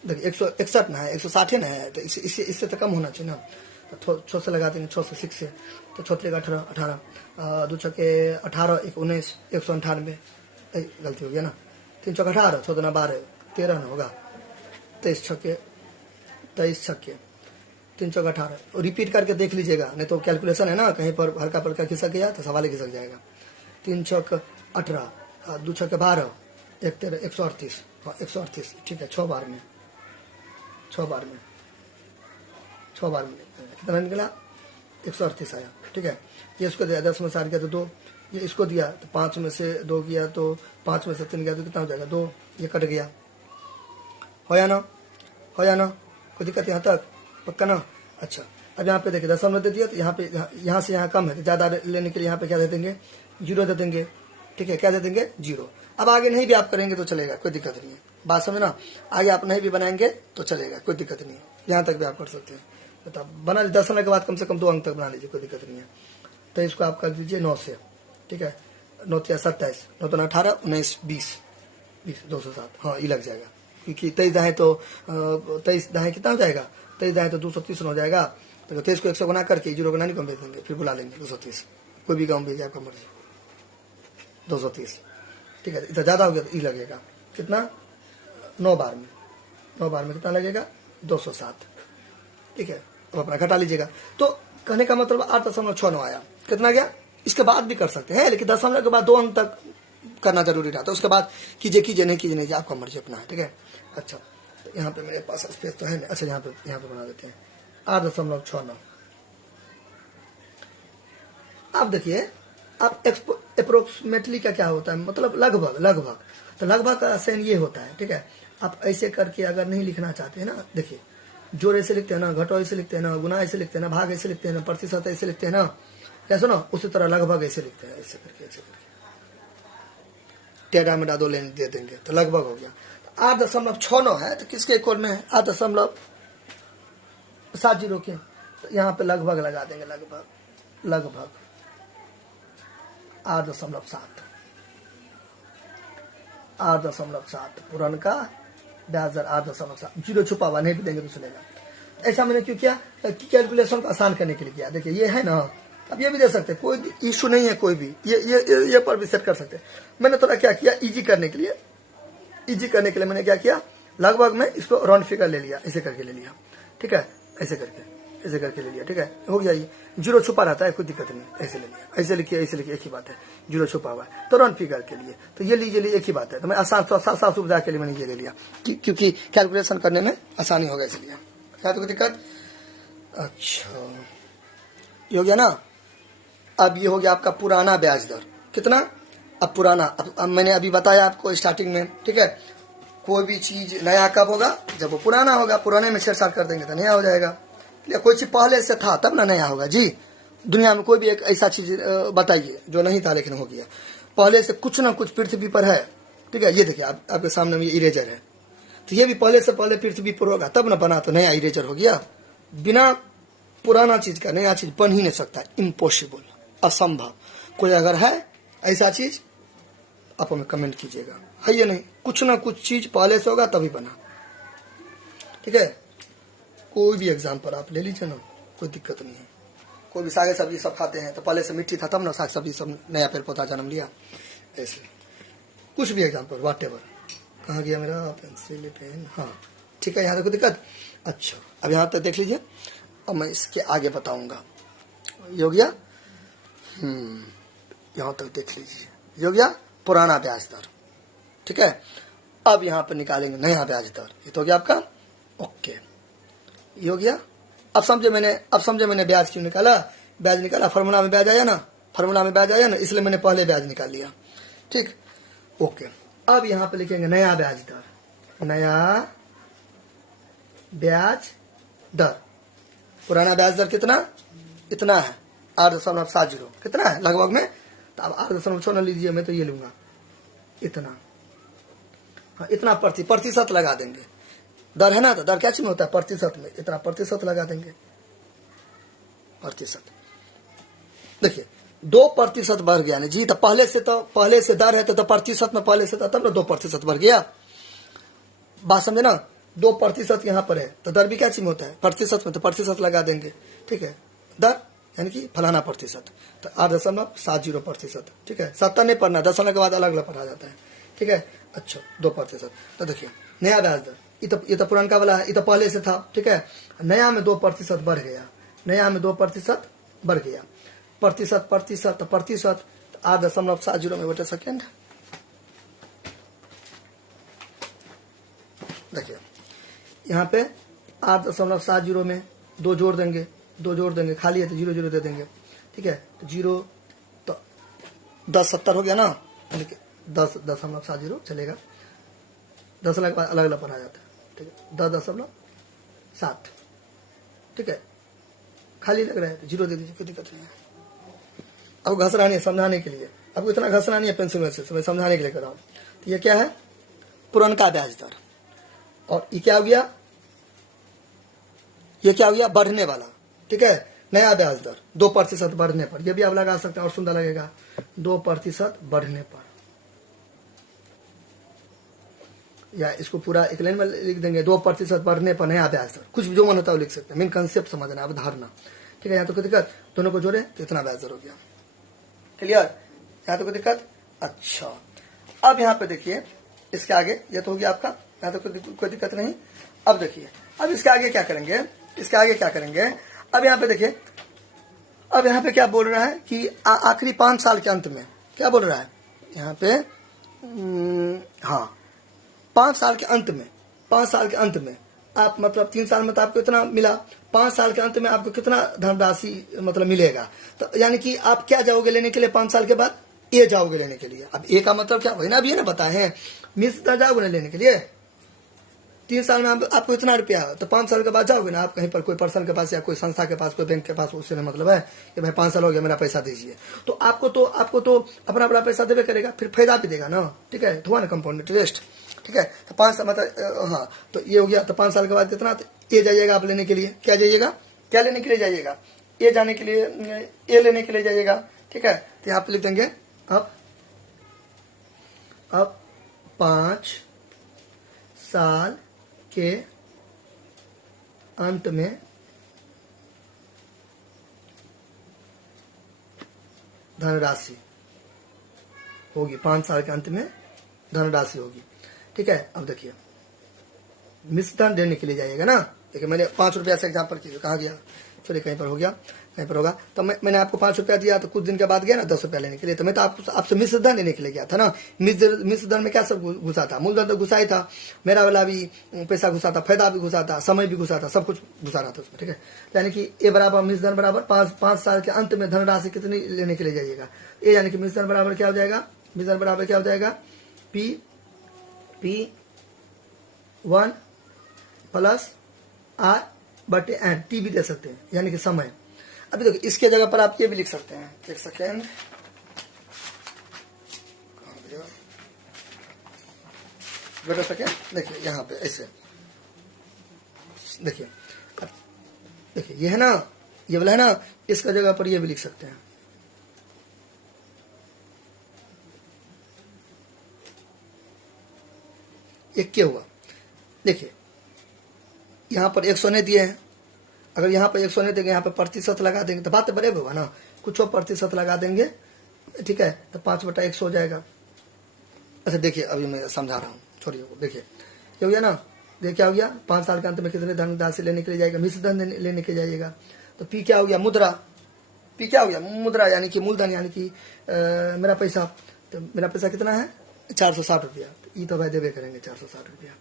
देखिए 161 ना है, 160 ना है, तो इससे तो कम होना चाहिए ना। तो 6 से लगा देंगे, 6 से 6 से, तो 6 लेगा 18, 2 छक्के 18, 1 19, 198। गलती हो गया ना, 3 चौक 18, 6 2 12, 13 ना होगा, 23 छक्के 3 चौक 18। रिपीट करके देख लीजिएगा, नहीं तो कैलकुलेशन है ना, कहीं पर हल्का पल्का खिसक गया तो सवाल ही खिसक जाएगा। 3 चौक 18, 2 छक्के 12, 1 13, 138। हाँ 138। ठीक है, 6 बार में कितना निकला, 138 आया। ठीक है, ये इसको दिया, 10 में से 4 गया तो 2, ये इसको दिया तो 5 में से 2 गया तो 5 में से 3 गया तो कितना हो जाएगा, 2। ये कट गया, हो या ना, कोई दिक्कत यहाँ तक, पक्का ना। अच्छा अब यहाँ पे देखिए दशमलव दे दिया, तो यहाँ पे यहाँ से यहाँ कम है, तो ज़्यादा लेने के लिए यहाँ पे क्या दे देंगे, 0 दे देंगे। ठीक है, क्या दे देंगे, 0। अब आगे नहीं भी आप करेंगे तो चलेगा, कोई दिक्कत नहीं है, बात समझ ना। आगे आप नहीं भी बनाएंगे तो चलेगा, कोई दिक्कत नहीं है, यहाँ तक भी आप कर सकते हैं। तो बना लीजिए, 10 समय के बाद कम से कम 2 अंक तक बना लीजिए, कोई दिक्कत नहीं है। तो इसको आप कर दीजिए 9 से। ठीक है, 9 3 27, 9 2 18 19 20 207। हाँ ये लग जाएगा, क्योंकि 23 दाएँ तो 23 दाएँ कितना हो जाएगा, 23 दाएँ तो 230 हो जाएगा। तो 23 को 100 गुना करके 0 गुना नहीं कम भेज देंगे, फिर बुला लेंगे 230, कोई भी काम भेजिए आपका मर्जी, 230। ठीक है, इतना ज़्यादा हो गया तो ई लगेगा कितना, 9 बार में कितना लगेगा, 207। ठीक है, अब अपना घटा लीजिएगा। तो कहने का मतलब 8.69 आया, कितना गया, इसके बाद भी कर सकते हैं, लेकिन दशमलव के बाद 2 अंक तक करना जरूरी रहता है। उसके बाद कीजिए नहीं कीजिए, आपका मर्जी अपना है, ठीक है। अच्छा, तो यहाँ पे मेरे पास स्पेस तो है नहीं। अच्छा, यहाँ पे बना देते हैं 8.69। अब देखिए, आप अप्रोक्सीमेटली का क्या होता है, मतलब लगभग। तो लगभग का साइन ये होता है, ठीक है। आप ऐसे करके अगर नहीं लिखना चाहते हैं ना, देखिए, जोड़ ऐसे लिखते हैं ना, घटाओ ऐसे लिखते हैं ना, गुना ऐसे लिखते हैं ना, भाग ऐसे लिखते हैं ना, प्रतिशत ऐसे लिखते हैं ना, कैसे ना, उसी तरह लगभग ऐसे लिखते हैं, ऐसे करके टेढ़ा मेढ़ा 2 लाइन दे देंगे तो लगभग हो गया। 8.69 है तो किसके इक्वल में है, 8.70 के, तो यहाँ पे लगभग लगा देंगे, लगभग 8.7 पुरान का ब्याज दर 8.7, 0 छुपा हुआ नहीं भी देंगे तो चलेगा। ऐसा मैंने क्यों किया कि कैलकुलेशन को आसान करने के लिए किया। देखिए ये है ना, अब ये भी दे सकते हैं, कोई इशू नहीं है, कोई भी ये पर भी सेट कर सकते हैं। मैंने थोड़ा क्या किया, इजी करने के लिए मैंने क्या किया, लगभग में इसको राउंड फिगर ले लिया, ऐसे करके ले लिया, ठीक है, ऐसे करके ले लिया, ठीक है, हो गया। ये 0 छुपा रहता है, कोई दिक्कत नहीं, ऐसे ले लिया, ऐसे लिखिए, एक ही बात है, 0 छुपा हुआ है तो राउंड फिगर के लिए तो ये लीजिए, एक ही बात है। तो मैं आसान साफ सुविधा के लिए मैंने ये ले लिया क्योंकि कैलकुलेशन करने में आसानी होगा, इसलिए क्या तो कोई दिक्कत। अच्छा, ये हो गया ना। अब ये हो गया आपका पुराना ब्याज दर, कितना, अब पुराना, अब मैंने अभी बताया आपको स्टार्टिंग में, ठीक है। कोई भी चीज नया कब होगा, जब वो पुराना होगा, पुराने में छेड़छाड़ कर देंगे तो नया हो जाएगा। कोई चीज पहले से था तब ना नया होगा जी। दुनिया में कोई भी एक ऐसा चीज बताइए जो नहीं था लेकिन हो गया, पहले से कुछ ना कुछ पृथ्वी पर है, ठीक है। ये देखिए आपके सामने में ये इरेजर है, तो ये भी पहले से पहले पृथ्वी पर होगा तब ना बना, तो नया इरेजर हो गया। बिना पुराना चीज का नया चीज बन ही नहीं सकता, इम्पॉसिबल, असंभव। कोई अगर है ऐसा चीज आप हमें कमेंट कीजिएगा, है ये नहीं, कुछ ना कुछ चीज पहले से होगा तभी बना, ठीक है। कोई भी एग्जाम्पल आप ले लीजिए ना, कोई दिक्कत नहीं है। कोई भी साग सब्जी सब खाते हैं तो पहले से मिट्टी था तब ना साग सब्जी सब नया पेड़ पौधा जन्म लिया, ऐसे कुछ भी एग्जाम्पल वाट एवर। कहाँ गया मेरा पेंसिल पेन, हाँ ठीक है, यहाँ तक कोई दिक्कत। अच्छा, अब यहाँ तक देख लीजिए, अब मैं इसके आगे बताऊंगा। ये हो गया, यहाँ तक देख लीजिए, ये हो गया पुराना ब्याज दर, ठीक है। अब यहाँ पर निकालेंगे नया ब्याज दर, ये तो हो गया आपका, ओके, ये हो गया। अब समझे मैंने ब्याज क्यों निकाला, फार्मूला में ब्याज आया ना, इसलिए मैंने पहले ब्याज निकाल लिया, ठीक, ओके। अब यहाँ पे लिखेंगे नया ब्याज दर, पुराना ब्याज दर कितना, इतना है 8.70, कितना है लगभग में, तो अब 8.6 लीजिए, मैं तो ये लूंगा इतना, हाँ इतना प्रतिशत लगा देंगे। दर है ना, तो दर क्या चीज में होता है, प्रतिशत में, इतना प्रतिशत लगा देंगे, प्रतिशत। देखिए 2% बढ़ गया नहीं जी, तो पहले से दर है तो प्रतिशत में पहले से था तब ना 2% बढ़ गया, बात समझे ना। 2% यहाँ पर है तो दर भी क्या चीज में होता है, प्रतिशत में, तो प्रतिशत लगा देंगे, ठीक है। दर यानी कि फलाना प्रतिशत, तो 8.70%, ठीक है। 70 नहीं पढ़ना, दशमलव के बाद अलग अलग पढ़ा जाता है, ठीक है। अच्छा 2%, तो देखिए नया ब्याज दर, ये तो पुराना वाला है, ये तो पहले से था, ठीक है। नया में 2% बढ़ गया, प्रतिशत 8.70 में बटे सेकेंड। देखिए यहाँ पे 8.70 में 2 जोड़ देंगे, खाली है तो 0 0 दे देंगे, ठीक है। तो 0 तो 10.70 हो गया ना, यानी कि 10.70 चलेगा, दशमलव अलग अलग पढ़ा जाता है, ठीक है। 10.7, ठीक है, खाली लग रहा है तो 0 दे दीजिए, कोई दिक्कत नहीं है। अब घसना नहीं है, समझाने के लिए, अब इतना घसना नहीं है पेंसिल में से, मैं समझाने के लिए कर रहा हूँ। तो ये क्या है, पुरानका ब्याज दर, और ये क्या हो गया, बढ़ने वाला, ठीक है। नया ब्याज दर 2% बढ़ने पर, ये भी आप लगा सकते हैं और सुंदर लगेगा, 2% बढ़ने पर, या इसको पूरा एक लाइन में लिख देंगे, 2% बढ़ने पर नया ब्याज दर, कुछ भी जो मन होता है वो लिख सकते हैं, मेन कंसेप्ट समझना, अवधारणा, ठीक है। यहाँ तो कोई दिक्कत, दोनों को जोड़े तो इतना ब्याज दर हो गया, क्लियर, यहाँ तो कोई दिक्कत। अच्छा, अब यहाँ पे देखिए इसके आगे, ये तो हो गया आपका, यहाँ तो कोई दिक्कत नहीं। अब देखिए, अब इसके आगे क्या करेंगे, अब यहाँ पे देखिए अब यहाँ पे क्या बोल रहा है कि आखिरी 5 साल के अंत में क्या बोल रहा है यहाँ पे, हाँ 5 साल के अंत में, 5 साल के अंत में आप मतलब 3 साल में तो आपको इतना मिला, 5 साल के अंत में आपको कितना धनराशि मतलब मिलेगा। तो यानी कि आप क्या जाओगे लेने के लिए 5 साल के बाद, ए जाओगे लेने के लिए। अब ए का मतलब क्या, वही ना अभी है ना बताए हैं, मिस जाओगे ना लेने के लिए। 3 साल में आपको इतना रुपया, तो 5 साल के बाद जाओगे ना आप कहीं पर कोई पर्सन के पास या कोई संस्था के पास, कोई बैंक के पास, उससे मतलब है कि भाई 5 साल हो गया मेरा पैसा दीजिए, तो आपको तो अपना अपना पैसा देवे करेगा, फिर फायदा भी देगा ना, ठीक है, तो हुआ ना कंपाउंड इंटरेस्ट, ठीक है। तो 5 साल मतलब हाँ, तो ये हो गया। तो 5 साल के बाद कितना, तो ए जाइएगा आप लेने के लिए, क्या जाइएगा, क्या लेने के लिए जाइएगा, ए जाने के लिए, ए लेने के लिए जाइएगा, ठीक है। तो यहाँ पे लिख देंगे अब 5 साल के अंत में धनराशि होगी, 5 साल के अंत में धनराशि होगी, ठीक है। अब देखिए मिश्रधन देने के लिए जाइएगा ना, देखिए मैंने 5 रुपया से एग्जाम्पल किया, कहाँ गया, चलिए कहीं पर हो गया, कहीं पर होगा। तो मैंने आपको 5 रुपया दिया, तो कुछ दिन के बाद गया ना 10 रुपया लेने के लिए, तो मैं तो आपसे मिश्रधन लेने के लिए गया था ना। मिश्रधन में क्या सब घुसा था, मूलधन तो घुसा ही था, मेरा वाला भी पैसा घुसा था, फायदा भी घुसा था, समय भी घुसा था, सब कुछ घुसा रहा था उसमें, ठीक है। यानी कि ए बराबर मिश्रधन बराबर 5 साल के अंत में धनराशि कितनी लेने के लिए जाइएगा, ए यानी कि मिश्रधन बराबर क्या हो जाएगा, मिश्रधन बराबर क्या हो जाएगा, P1 प्लस R बटे N, टी भी दे सकते हैं यानी कि समय। अभी देखो इसके जगह पर आप ये भी लिख सकते हैं, एक सेकेंड, बेटा सेकेंड, देखिए यहाँ पे ऐसे देखिए, देखिए ये है ना, ये वाला है ना, इसका जगह पर ये भी लिख सकते हैं। एक क्या हुआ, देखिए यहाँ पर 100 नहीं दिए हैं, अगर यहाँ पर 100 नहीं देंगे, यहाँ पर प्रतिशत लगा देंगे तो बात बराबर होगा ना, कुछ और प्रतिशत लगा देंगे, ठीक है, तो 5/100 हो जाएगा। अच्छा देखिए अभी मैं समझा रहा हूँ, छोड़िए, देखिए ये हो गया ना, देखिए क्या हो गया, 5 साल के अंत में कितने धनराशि लेने के लिए जाएगा, मिश्रधन लेने के जाइएगा। तो पी क्या हो गया, मुद्रा, पी क्या हो गया, मुद्रा यानी कि मूलधन, यानी कि मेरा पैसा, तो मेरा पैसा कितना है 460 रुपया, तो ये तो भाई देवे करेंगे 460 रुपया,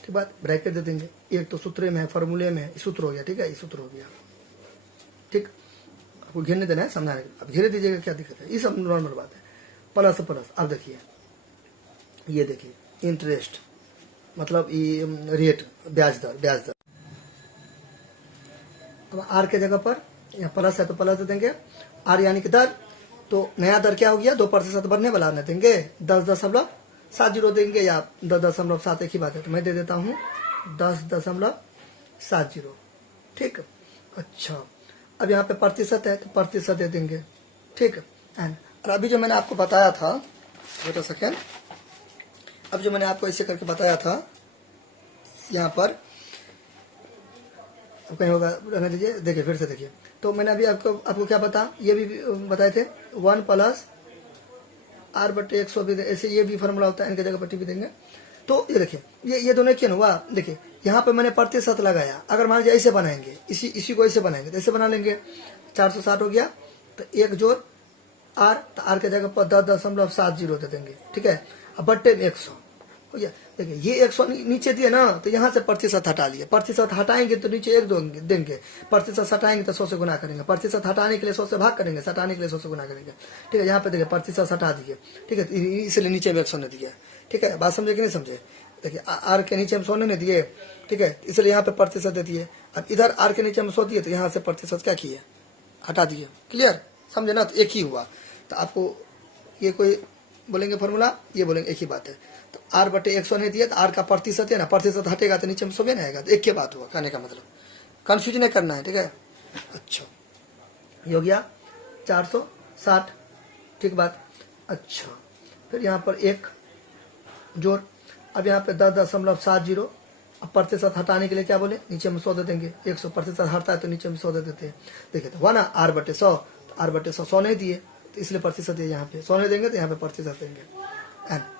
ठीक बात, ब्रैकेट दे देंगे, एक तो सूत्र में है, फॉर्मूले में है, सूत्र हो गया, ठीक है, ये सूत्र हो गया, ठीक, आपको घेरने देना है, समझाने, अब घेरे दीजिएगा, क्या दिक्कत है, ये सब नॉर्मल बात है। प्लस प्लस, अब देखिए ये देखिए इंटरेस्ट मतलब ये रेट, ब्याज दर। अब आर के जगह पर यहाँ प्लस है तो प्लस दे देंगे, आर यानी कि दर, तो नया दर क्या हो गया, 2% बढ़ने वाला न देंगे, 10.70 देंगे या 10.7, एक ही बात है, तो मैं दे देता हूँ 10.70, ठीक। अच्छा अब यहाँ पे प्रतिशत है तो प्रतिशत दे देंगे, ठीक। और अभी जो मैंने आपको बताया था, वेट अ सेकेंड, अब जो मैंने आपको ऐसे करके बताया था यहाँ पर, अब कहीं होगा रहने दीजिए, देखिए फिर से देखिए, तो मैंने अभी आपको क्या बता, ये भी बताए थे 1 प्लस R/100 भी, ऐसे ये भी फॉर्मूला होता है, इनके जगह पर टी भी देंगे। तो ये देखिए ये दोनों क्यों हुआ, देखिए यहाँ पे मैंने प्रतिशत लगाया, अगर मान लीजिए ऐसे बनाएंगे, इसी को ऐसे बनाएंगे तो ऐसे बना लेंगे, 460 हो गया, तो 1 जोड़ R, तो R के जगह पर 10.70 दे देंगे, ठीक है, अब बट्टे में 100 हो गया। देखिए ये 100 नीचे दिए ना, तो यहाँ से प्रतिशत हटा लिए, प्रतिशत हटाएंगे तो नीचे 1 देंगे, प्रतिशत हटाएंगे तो 100 से गुना करेंगे, प्रतिशत हटाने के लिए 100 से भाग करेंगे, हटाने के लिए 100 से गुना करेंगे, ठीक है। यहाँ पे देखिए प्रतिशत हटा दिए, ठीक है, इसलिए नीचे में 100 ने दिया, ठीक है, बात समझे कि नहीं समझे। देखिए आर के नीचे हम 100 ने दिए, ठीक है, इसलिए यहाँ पे प्रतिशत दे दिए। अब इधर आर के नीचे हम 100 दिए, तो यहाँ से प्रतिशत क्या किए, हटा दिए, क्लियर, समझे ना, तो एक ही हुआ। तो आपको ये कोई बोलेंगे फॉर्मूला, ये बोलेंगे, एक ही बात है। तो R/100 नहीं दिया, तो R का प्रतिशत है ना, प्रतिशत हटेगा तो नीचे में 100 नहीं आएगा, तो एक ही बात हुआ, कहने का मतलब कंफ्यूज नहीं करना है, ठीक है। अच्छा ये हो गया 460, ठीक बात। अच्छा फिर यहाँ पर 1 जोड़, अब यहाँ पे 10.70, अब प्रतिशत हटाने के लिए क्या बोले, नीचे में 100 दे देंगे, 100 प्रतिशत हटता है तो नीचे में 100 दे देते हैं, देखिए तो हुआ ना R/100, तो R/100 100 नहीं दिए, तो इसलिए प्रतिशत है, यहाँ पे 100 नहीं देंगे तो यहाँ पे प्रतिशत देंगे,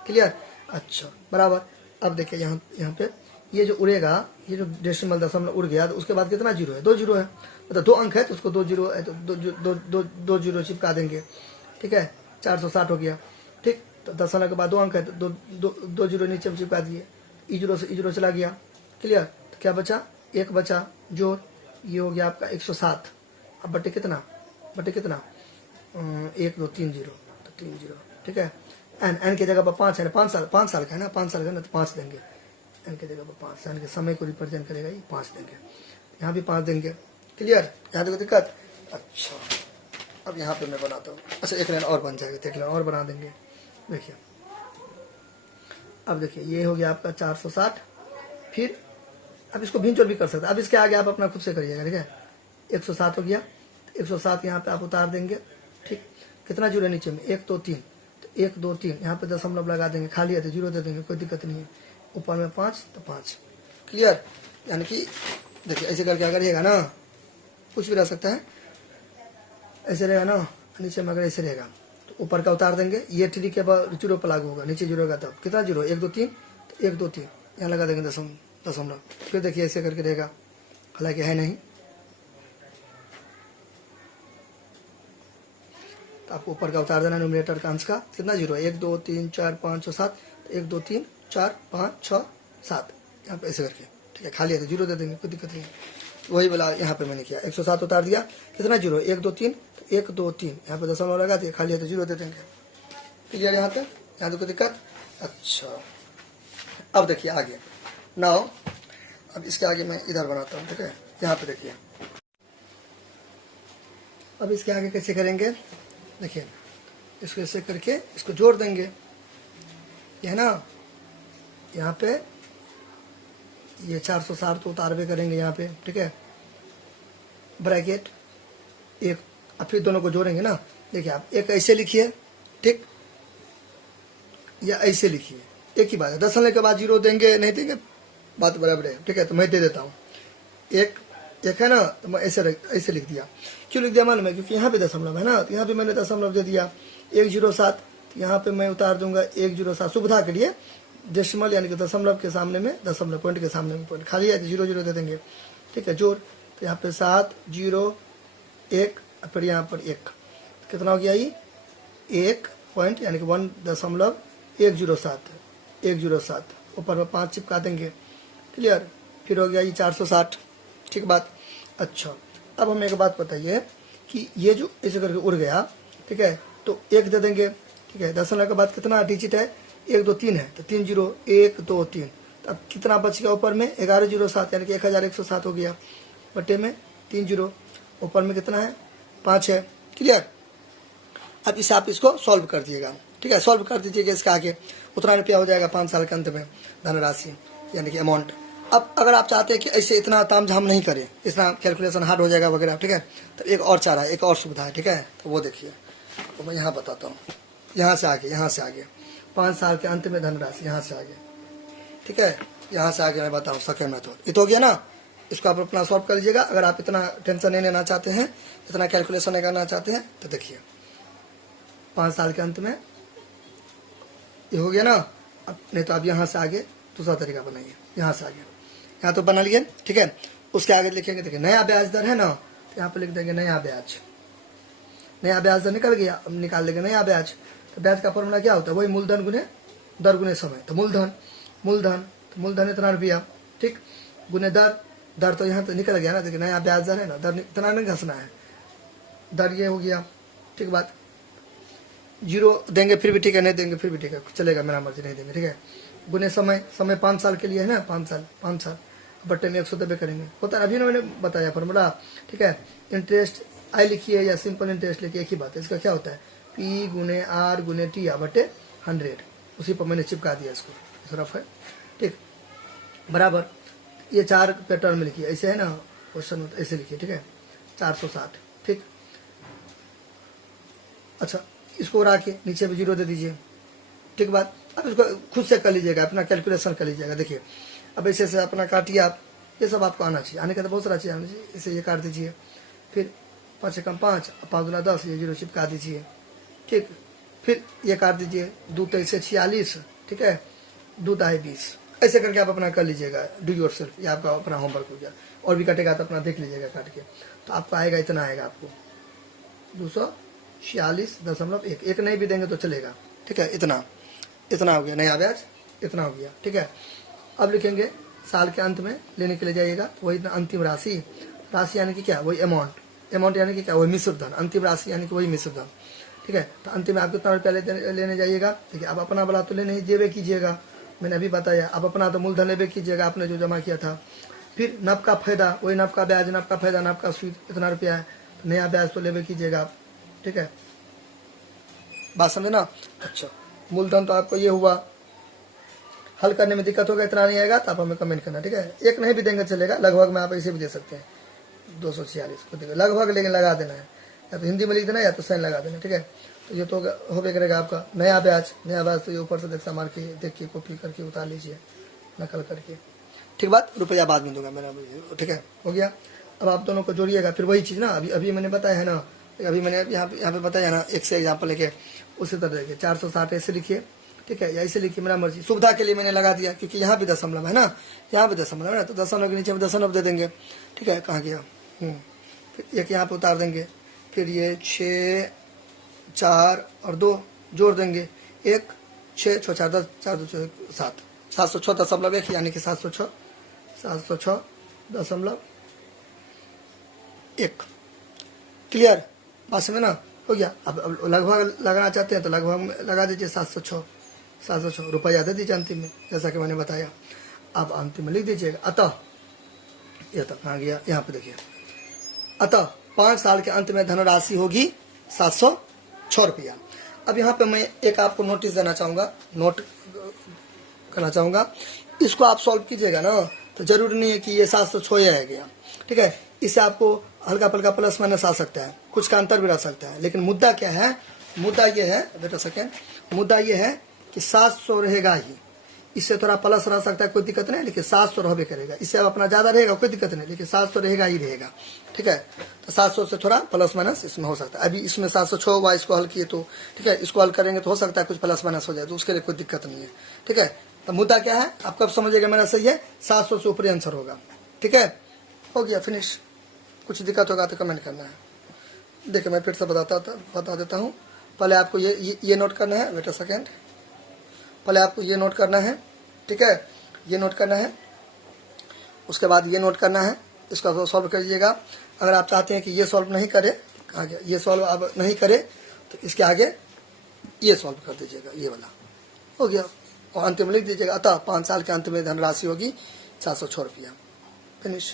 क्लियर। अच्छा बराबर, अब देखिए यहाँ पे ये जो उड़ेगा, ये जो डेसिमल दशमलव उड़ गया तो उसके बाद कितना जीरो है? 2 जीरो है, मतलब 2 अंक है तो उसको 2 जीरो है तो दो जीरो चिपका देंगे, ठीक है। 460 हो गया, ठीक। तो दशमलव के बाद 2 अंक है तो दो जीरो नीचे में चिपका दिए, ई जीरो से ई जीरो चला गया, क्लियर। तो क्या बचा? 1 बचा, जोड़, ये हो गया आपका 107। अब बटे कितना? 1 2 3 जीरो, तो 3 जीरो, ठीक है। एन की जगह पर 5 है, 5 साल का है ना, 5 साल का ना, तो 5 देंगे। एन की जगह पर 5, एन के समय को रिप्रेजेंट करेगा, ये 5 देंगे, यहाँ भी 5 देंगे, क्लियर। यहाँ देखो दिक्कत। अच्छा, अब यहाँ पे मैं बनाता हूँ। अच्छा, एक लाइन और बन जाएगा, तो एक लाइन और बना देंगे। देखिए, अब देखिए ये हो गया आपका 460। फिर अब इसको भिन्न जोड़ भी कर सकते हैं। अब इसके आगे आप अपना खुद से करिएगा, ठीक है। 107 हो गया, 107 यहाँ पे आप उतार देंगे, ठीक। कितना जीरो है नीचे में? 1 2 3, तो 1 2 3 यहाँ पे दशमलव लगा देंगे, खाली है तो जीरो दे देंगे, कोई दिक्कत नहीं है। ऊपर में 5 तो 5, क्लियर। यानी कि देखिए ऐसे करके अगर रहेगा ना, कुछ भी रह सकता है, ऐसे रहेगा ना, नीचे में अगर ऐसे रहेगा तो ऊपर का उतार देंगे, ये ट्री के बाद जीरो पर लागू होगा, नीचे जीरो का तब कितना जीरो? 1 2 3, तो 1 2 3 यहाँ लगा देंगे दशमलव। फिर देखिए ऐसे करके रहेगा, हालांकि है नहीं, तो आपको ऊपर का उतार देना, न्यूमरेटर का अंश का कितना जीरो है? 1 2 3 4 5 6 7, 1 2 3 4 5 6 7, यहाँ पे ऐसे करके, ठीक है। खाली है तो जीरो दे देंगे, कोई दिक्कत नहीं है। वही बोला यहाँ पे मैंने किया, 107 उतार दिया, कितना जीरो? 1 2 3, तो 1 2 3 यहाँ पे दशमलव लगा दिए, खाली है तो जीरो दे देंगे, क्लियर। यहाँ तक, यहाँ तो कोई दिक्कत। अच्छा, अब देखिए आगे, नाउ अब इसके आगे मैं इधर बनाता हूँ, ठीक है। यहाँ पे देखिए, अब इसके आगे कैसे करेंगे? देखिए, इसको ऐसे करके इसको जोड़ देंगे, ये है ना। यहाँ पे ये 460 तो उतारवे करेंगे यहाँ पे, ठीक है, ब्रैकेट एक। अब फिर दोनों को जोड़ेंगे ना। देखिए आप एक ऐसे लिखिए, ठीक, या ऐसे लिखिए, एक ही बात है। दशमलव के बाद जीरो देंगे नहीं देंगे, बात बराबर है, ठीक है। तो मैं दे देता हूँ, एक है ना, तो मैं ऐसे लिख दिया। क्यों लिख दिया मालूम है? क्योंकि यहाँ पे दशमलव है ना, तो यहाँ पे मैंने दशमलव दे दिया 107, तो यहाँ पे मैं उतार दूंगा 107, सुविधा के लिए डेसिमल यानी कि दशमलव के सामने में दशमलव, पॉइंट के सामने में पॉइंट, खाली है तो जीरो जीरो दे देंगे, ठीक है। जोड़, तो यहाँ पे 7 0 1, फिर यहाँ पर 1, कितना हो गया? ये 1 पॉइंट यानी कि 1.107, ऊपर में 5 चिपका देंगे, क्लियर। फिर हो गया ये 460, ठीक बात। अच्छा, अब हमें एक बात बताइए कि ये जो ऐसे करके उड़ गया, ठीक है, तो 1 दे देंगे, ठीक है। दशमलव के बाद कितना डिजिट है? 1 2 3 है, तो 3 जीरो, 1 2 3, तो अब कितना बच गया ऊपर में? 1107 यानी कि 1107 हो गया, बटे में 3 जीरो, ऊपर में कितना है? 5 है, क्लियर। अब इसे आप इसको सॉल्व कर दिएगा, ठीक है। सॉल्व कर दीजिएगा, इसका आगे उतना रुपया हो जाएगा 5 साल के अंत में, धनराशि यानी कि अमाउंट। अब अगर आप चाहते हैं कि ऐसे इतना तामझाम नहीं करें, इतना कैलकुलेशन हार्ड हो जाएगा वगैरह, ठीक है, तो एक और चारा है, एक और सुविधा है, ठीक है। तो वो देखिए, तो मैं यहाँ बताता हूँ, यहाँ से आगे 5 साल के अंत में धनराशि, यहाँ से आगे, ठीक है। यहाँ से आगे मैं बताऊँ सेकंड मेथड, ये तो हो गया ना। इसको आप अपना सॉल्व कर लीजिएगा। अगर आप इतना टेंशन नहीं लेना चाहते हैं, इतना कैलकुलेशन नहीं करना चाहते हैं, तो देखिए 5 साल के अंत में ये हो गया ना। अब नहीं तो आप यहाँ से आगे दूसरा तरीका बनाइए, यहाँ से आगे, यहाँ तो बना लिए, ठीक है। उसके आगे लिखेंगे, देखिए नया ब्याज दर है ना, तो यहाँ पे लिख देंगे नया ब्याज दर निकल गया। अब निकाल देंगे नया ब्याज। तो ब्याज का फॉर्मूला क्या होता है? वही मूलधन गुने दर गुने समय। तो मूलधन इतना रुपया, ठीक, गुने दर तो यहाँ तो निकल गया ना। देखिए नया ब्याज दर है ना, दर इतना नहीं घसना है, दर ये हो गया, ठीक बात। जीरो देंगे फिर भी ठीक है, नहीं देंगे फिर भी ठीक है, चलेगा, मेरा मर्जी, नहीं देंगे, ठीक है। गुने समय 5 साल के लिए है ना, 5 साल बट्टे में 100 दबे करेंगे, होता है। अभी ना मैंने बताया फॉर्मूला, ठीक है। इंटरेस्ट आई लिखिए या सिंपल इंटरेस्ट लिखिए, एक ही बात है। इसका क्या होता है? P गुने R गुने T बटे 100, उसी पर मैंने चिपका दिया इसको, रफ है, ठीक, बराबर। ये 4 पैटर्न में लिखिए, ऐसे है ना क्वेश्चन, ऐसे लिखिए, ठीक है। 460, ठीक। अच्छा, इसको उड़ा के नीचे भी जीरो दे दीजिए, ठीक बात। अब इसको खुद से कर लीजिएगा, अपना कैलकुलेशन कर लीजिएगा। देखिए अब ऐसे से अपना काटिए आप, ये सब आपको आना चाहिए, आने का तो बहुत सारा चीज़ आना चाहिए। इसे ये काट दीजिए, फिर 5 से कम 5, 5 दूना 10, ये जीरो चिपका दीजिए, ठीक। फिर ये काट दीजिए, 2 3 46, ठीक है, 2 दाई 20, ऐसे करके आप अपना कर लीजिएगा, डू योर सेल्फ, ये आपका अपना होमवर्क हो गया। और भी कटेगा तो अपना देख लीजिएगा काट के। तो आपका आएगा इतना, आएगा आपको 246.1। एक नहीं भी देंगे तो चलेगा, ठीक है। इतना इतना हो गया नया ब्याज, इतना हो गया, ठीक है। अब लिखेंगे साल के अंत में लेने के लिए जाइएगा, वही अंतिम राशि, राशि यानी कि क्या, वही अमाउंट यानी कि क्या, वही मिश्र धन, अंतिम राशि यानी कि वही मिश्र धन, ठीक है। तो अंतिम में आप कितना रुपया लेने जाइएगा, ठीक है। आप अपना वाला तो लेने ही जेबे कीजिएगा, मैंने अभी बताया। आप अपना तो मूलधन लेबे कीजिएगा, आपने जो जमा किया था। फिर नब का फायदा, वही नब का ब्याज, नब का फायदा, नब का सूद, इतना रुपया है, तो नया ब्याज तो लेबे कीजिएगा आप, ठीक है। बात समझे ना। अच्छा, मूलधन तो आपको ये हुआ, हल करने में दिक्कत होगा, इतना नहीं आएगा तो आप हमें कमेंट करना, ठीक है। एक नहीं भी देंगे चलेगा, लगभग में आप ऐसे भी दे सकते हैं 246 को देगा लगभग, लेकिन लगा देना है, या तो हिंदी में लिख देना या तो साइन लगा देना, ठीक है। तो ये तो होबे करेगा आपका नया ब्याज। नया ब्याज तो ये ऊपर से देखता मार के देख के कॉपी करके उतार लीजिए, नकल करके, ठीक बात। रुपया बाद में दूंगा मेरा, ठीक है, हो गया। अब आप दोनों को जोड़िएगा, फिर वही चीज़ ना अभी मैंने बताया है ना, अभी मैंने यहाँ पे बताया ना, एक से एग्जाम्पल लेके उसी तरह देखिए 460 ऐसे लिखिए, ठीक है, या ऐसे लिखिए, मेरा मर्जी, सुविधा के लिए मैंने लगा दिया, क्योंकि यहाँ भी दशमलव है ना, यहाँ भी दशमलव है ना, तो दशमलव के नीचे में दशमलव दे देंगे, ठीक है। कहाँ गया, फिर एक यहाँ पे उतार देंगे, फिर ये 6, 4 और 2 जोड़ देंगे, 1, 6, 6, 4, 10, 4, 2, 7, 706.1 यानी कि 706.1। क्लियर, बात समझ ना, हो गया। अब लगभग लगाना चाहते हैं तो लगभग में लगा दीजिए 706 रुपया दे दीजिए अंतिम में, जैसा कि मैंने बताया। अब अंतिम में लिख दीजिएगा अतः, ये तक आ गया, यहाँ पे देखिए, अतः 5 साल के अंत में धनराशि होगी 706 रुपया। अब यहाँ पे मैं एक आपको नोटिस देना चाहूँगा, नोट करना चाहूँगा, इसको आप सॉल्व कीजिएगा ना, तो जरूरी नहीं है कि ये 706 ही आ गया, ठीक है। इससे आपको हल्का पल्का प्लस माइनस आ सकता है, कुछ का अंतर भी रह सकता है, लेकिन मुद्दा क्या है, मुद्दा ये है, वेट अ सेकेंड, मुद्दा ये है कि 700 रहेगा ही, इससे थोड़ा प्लस रह सकता है, कोई दिक्कत नहीं, लेकिन 700 रहबे करेगा। इससे अब अपना ज़्यादा रहेगा, कोई दिक्कत नहीं, लेकिन 700 रहेगा ही रहेगा, ठीक है। तो 700 से थोड़ा प्लस माइनस इसमें हो सकता है। अभी इसमें 706 हुआ, इसको हल किए तो, ठीक है, इसको हल करेंगे तो हो सकता है कुछ प्लस माइनस हो जाए, तो उसके लिए कोई दिक्कत नहीं है, ठीक है। तो मुद्दा क्या है, आप कब समझिएगा मेरा सही है, 700 से ऊपर आंसर होगा, ठीक है। हो गया, फिनिश। कुछ दिक्कत होगा तो कमेंट करना है। देखिए मैं फिर से बता देता हूँ। पहले आपको ये नोट करना है, वेट अ सेकेंड, पहले आपको ये नोट करना है, ठीक है, ये नोट करना है, उसके बाद ये नोट करना है, इसका सॉल्व करिएगा। अगर आप चाहते हैं कि ये सॉल्व नहीं करे, आगे ये सॉल्व अब नहीं करे, तो इसके आगे ये सॉल्व कर दीजिएगा, ये वाला हो गया। और अंत में लिख दीजिएगा अतः 5 साल के अंत में धनराशि होगी 706 रुपया, फिनिश।